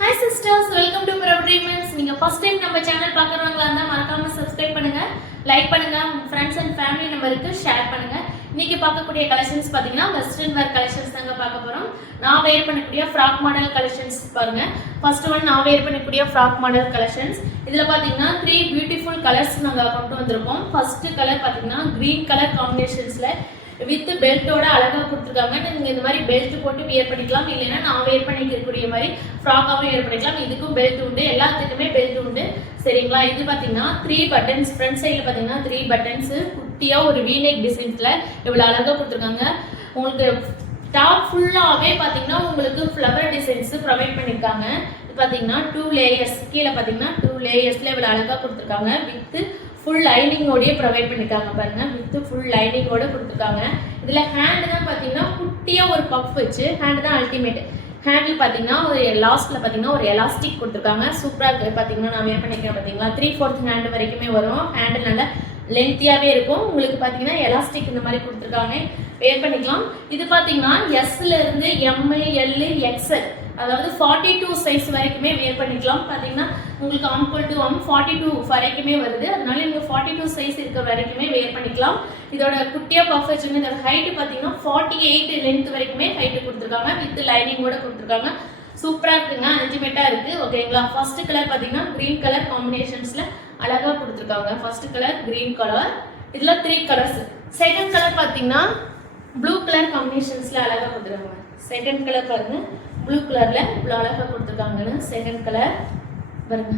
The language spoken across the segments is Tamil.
Hi sisters, welcome to Pro Dreamers. நீங்க first time நம்ம சேனல் பார்க்கறவங்களா இருந்தா மறக்காம subscribe பண்ணுங்க, லைக் பண்ணுங்க, friends and family நம்பருக்கு ஷேர் பண்ணுங்க. இன்னைக்கு பார்க்கக்கூடிய கலெக்ஷன்ஸ் பாத்தீங்கன்னா வெஸ்டர்ன் வேர் கலெக்ஷன்ஸ் தாங்க பார்க்க போறோம். நான் வேர் பண்ணக்கூடிய ஃப்ராக் மாடல் கலெக்ஷன்ஸ் பாருங்க. ஃபர்ஸ்ட் ஒன் நான் வேர் பண்ணக்கூடிய ஃப்ராக் மாடல் கலெக்ஷன்ஸ். இதுல பாத்தீங்கன்னா 3 பியூட்டிஃபுல் கலர்ஸ் நாங்க கொண்டு வந்திருக்கோம். ஃபர்ஸ்ட் கலர் பாத்தீங்கன்னா green கலர் காம்பினேஷன்ஸ்ல வித் பெல்ட்டோட அழகா கொடுத்துருக்காங்க. நீங்க இந்த மாதிரி பெல்ட் போட்டு வியர் பண்ணிக்கலாம், இல்லைன்னா நான் வேர் பண்ணிக்கக்கூடிய மாதிரி ஃப்ராக்காவும் வேர் பண்ணிக்கலாம். இதுக்கும் பெல்ட் உண்டு, எல்லாத்துக்குமே பெல்ட் உண்டு சரிங்களா. இது பாத்தீங்கன்னா 3 பட்டன்ஸ், ஃப்ரண்ட் சைட்ல பாத்தீங்கன்னா 3 பட்டன்ஸ் குட்டியா ஒரு வீநெக் டிசைன்ஸ்ல இவ்வளவு அழகா கொடுத்துருக்காங்க. உங்களுக்கு டாப் ஃபுல்லாவே பாத்தீங்கன்னா உங்களுக்கு ஃப்ளவர் டிசைன்ஸ் ப்ரொவைட் பண்ணிருக்காங்க. இது பாத்தீங்கன்னா 2 லேயர்ஸ், கீழே பாத்தீங்கன்னா 2 லேயர்ஸ்ல இவ்வளவு அழகா கொடுத்துருக்காங்க. வித் ஃபுல் லைனிங்கோடய ப்ரொவைட் பண்ணிருக்காங்க பாருங்க. வித் ஃபுல் லைனிங்கோட கொடுத்துருக்காங்க. இதுல ஹேண்ட் தான் பாத்தீங்கன்னா குட்டியா ஒரு பஃப் வச்சு, ஹேண்ட் தான் அல்டிமேட். ஹேண்டில் பாத்தீங்கன்னா ஒரு லாஸ்ட்ல பாத்தீங்கன்னா ஒரு எலாஸ்டிக் கொடுத்துருக்காங்க. சூப்பரா இருக்கு பாத்தீங்கன்னா. நான் வேர் பண்ணிக்கிறேன் பாத்தீங்களா, 3/4 ஹேண்ட் வரைக்குமே வரும். ஹேண்டில் நல்லா லென்த்தியாவே இருக்கும். உங்களுக்கு பாத்தீங்கன்னா எலாஸ்டிக் இந்த மாதிரி கொடுத்துருக்காங்க, வேர் பண்ணிக்கலாம். இது பாத்தீங்கன்னா எஸ்ல இருந்து எம், எல், எக்ஸ்எல், அதாவது 42 சைஸ் வரைக்குமே வேர் பண்ணிக்கலாம். பாத்தீங்கன்னா உங்களுக்கு ஆம்கோல் டு ஆம் 42 வரைக்குமே வருது. அதனால நீங்க 42 சைஸ் இருக்கிற வரைக்குமே வேர் பண்ணிக்கலாம். இதோட குட்டியா பஃப் வச்சுங்க. இதோட ஹைட் பாத்தீங்கன்னா 48 லென்த் வரைக்குமே ஹைட் கொடுத்துருக்காங்க. வித் லைனிங்கோட கொடுத்துருக்காங்க. சூப்பரா இருக்குங்க, அல்டிமேட்டா இருக்கு ஓகேங்களா. ஃபர்ஸ்ட் கலர் பாத்தீங்கன்னா கிரீன் கலர் காம்பினேஷன்ஸ்ல அழகா கொடுத்துருக்காங்க. ஃபர்ஸ்ட் கலர் கிரீன் கலர், இதுல 3 கலர்ஸ். செகண்ட் கலர் பாத்தீங்கன்னா ப்ளூ கலர் காம்பினேஷன்ஸ்ல அழகா கொடுத்துருக்காங்க. செகண்ட் கலர் பாருங்க, ப்ளூ கலர்ல இவ்வளவு அழகா கொடுத்துருக்காங்கன்னு. செகண்ட் கலர் பாருங்க,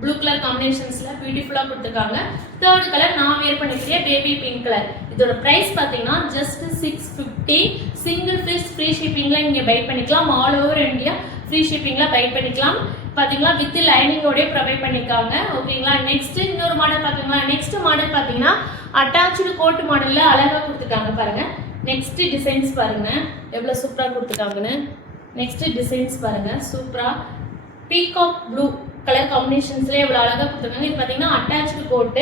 ப்ளூ கலர் காம்பினேஷன்ஸ்ல பியூட்டிஃபுல்லா கொடுத்துருக்காங்க. தேர்ட் கலர் நான் வேர் பண்ணிக்கிற பேபி பிங்க் கலர். இதோட பிரைஸ் பாத்தீங்கன்னா ஜஸ்ட் 650. சிங்கிள் பீஸ் ஃப்ரீ ஷிப்பிங்ல நீங்க பை பண்ணிக்கலாம். ஆல் ஓவர் இந்தியா ஃப்ரீ ஷிப்பிங்ல பை பண்ணிக்கலாம். பாத்தீங்களா வித் லைனிங்கோட ப்ரொவைட் பண்ணிருக்காங்க ஓகேங்களா. நெக்ஸ்ட் இன்னொரு மாடல் பாத்தீங்களா. நெக்ஸ்ட் மாடல் பாத்தீங்கன்னா அட்டாச்டு கோட் மாடல்ல அழகா கொடுத்துருக்காங்க பாருங்க. நெக்ஸ்ட் டிசைன்ஸ் பாருங்க எவ்வளவு சூப்பரா கொடுத்துருக்காங்கன்னு. நெக்ஸ்ட் டிசைன்ஸ் பாருங்க, சூப்பரா பீகாக் ப்ளூ கலர் காம்பினேஷன்ஸ்ல எவ்வளவு அழகா கொடுத்துருக்காங்க. இது பாத்தீங்கன்னா அட்டாச்டு கோட்.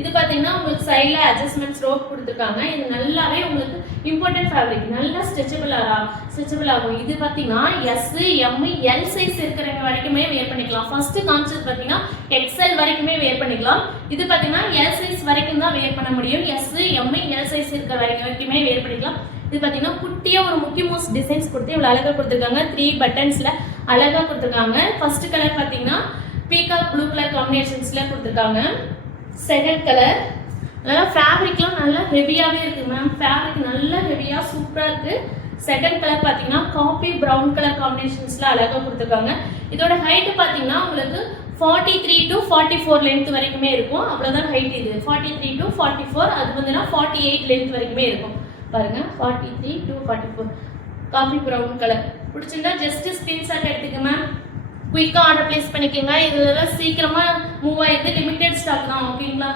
இது பாத்தீங்கன்னா உங்களுக்கு சைட்ல அட்ஜஸ்ட்மெண்ட்ஸ் ரோப் கொடுத்துருக்காங்க. இது நல்லாவே உங்களுக்கு இம்பார்ட்டன்ட் ஃபேப்ரிக், நல்லா ஸ்ட்ரெச்சபிள் ஆகும். இது பாத்தீங்கன்னா எஸ், எம், எல் சைஸ் இருக்கிறவங்க வரைக்குமே வேர் பண்ணிக்கலாம். ஃபர்ஸ்ட் கான்செப்ட் பாத்தீங்கன்னா எக்ஸ்எல் வரைக்குமே வேர் பண்ணிக்கலாம். இது பாத்தீங்கன்னா எல் சைஸ் வரைக்கும் தான் வேர் பண்ண முடியும். எஸ், எம், எல் சைஸ் இருக்கிற வரைக்குமே வேர் பண்ணிக்கலாம். இது பாத்தீங்கன்னா குட்டியா ஒரு முக்கிய மோஸ்ட் டிசைன்ஸ் கொடுத்து இவ்வளவு அழகா கொடுத்துருக்காங்க. 3 பட்டன்ஸ்ல அழகா கொடுத்துருக்காங்க. ஃபர்ஸ்ட் கலர் பாத்தீங்கன்னா பீகாக் ப்ளூ கலர் காம்பினேஷன்ஸ்ல கொடுத்துருக்காங்க. செகண்ட் கலர் நல்லா ஃபேப்ரிக்லாம் நல்லா ஹெவியாவே இருக்கு மேம். ஃபேப்ரிக் நல்லா ஹெவியா சூப்பரா இருக்கு. செகண்ட் கலர் பாத்தீங்கன்னா காபி பிரவுன் கலர் காம்பினேஷன்ஸ்ல அழகா கொடுத்துருக்காங்க. இதோட ஹைட் பாத்தீங்கன்னா உங்களுக்கு 43 to 44 லென்த் வரைக்குமே இருக்கும். அவ்வளவுதான் ஹைட். இது 43 to 44, அது வந்து 48 லென்த் வரைக்குமே இருக்கும் பாருங்க. 43 to 44 காபி பிரவுன் கலர். பிடிச்சிருந்தா ஜஸ்ட் ஸ்கிரீன்ஷாட் எடுத்துக்க மேம். குயிக்கா ஆர்டர் பிளேஸ் பண்ணிக்கோங்க. இதுல சீக்கிரமா மூவ் ஆயிடுது, லிமிடெட் ஸ்டாக் தான் ஓகேங்களா.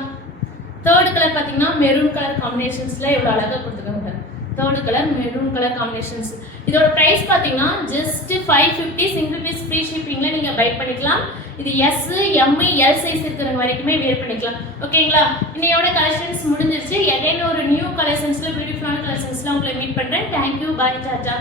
தேர்ட் கலர் பாத்தீங்கன்னா மெரூன் கலர் காம்பினேஷன்ஸ்ல எவ்வளவு அழகா கொடுத்துருக்காங்க. Third colour maroon colour combinations. இதோட பிரைஸ் பாத்தீங்கன்னா ஜஸ்ட் 550. சிங்கிள் பீஸ் ஃப்ரீ ஷிப்பிங்ல நீங்க பை பண்ணிக்கலாம். இது எஸ், எம், எல் சைஸ் இருக்கிறவங்க வரைக்குமே வேர் பண்ணிக்கலாம் ஓகேங்களா. இன்னையோட கலெக்ஷன்ஸ் முடிஞ்சிருச்சு. எகைன் ஒரு நியூ கலெக்ஷன்ஸ்ல பியூட்டிஃபுல்லான கலெக்ஷன்ஸ்ல உங்களை மீட் பண்றேன். தேங்க்யூ, பாய், டாடா.